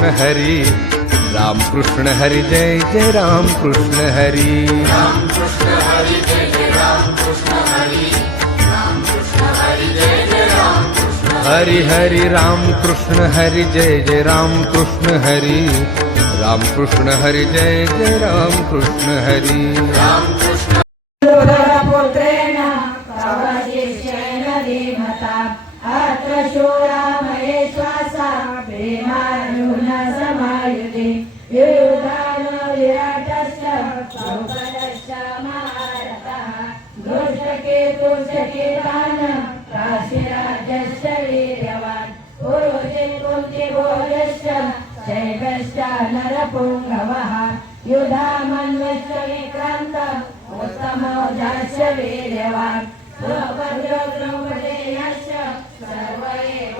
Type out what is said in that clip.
कृष्ण हरी, राम कृष्ण हरी जय जय राम कृष्ण हरी, राम कृष्ण हरी जय जय राम कृष्ण हरी, राम कृष्ण हरी जय जय राम कृष्ण हरी हरी राम कृष्ण हरी जय जय राम कृष्ण हरी, राम कृष्ण हरी जय जय राम कृष्ण हरी, राम कृष्ण पुत्रेण तव शिष्येन धीमता अत्र शूरा महेश्वासा प्रेमार्जुन समायुधि युधान विराटस्य सौभद्रश्च महारथः दुष्टकेतुश्चकितान काशीराजस्य वीर्यवान् पुरुषे कुन्तिभोजश्च शैवश्च नरपुङ्गवः युधामन्यश्च विक्रान्त उत्तमोजास्य वीर्यवान् सुभद्रो द्रौपदेयश्च सर्व एव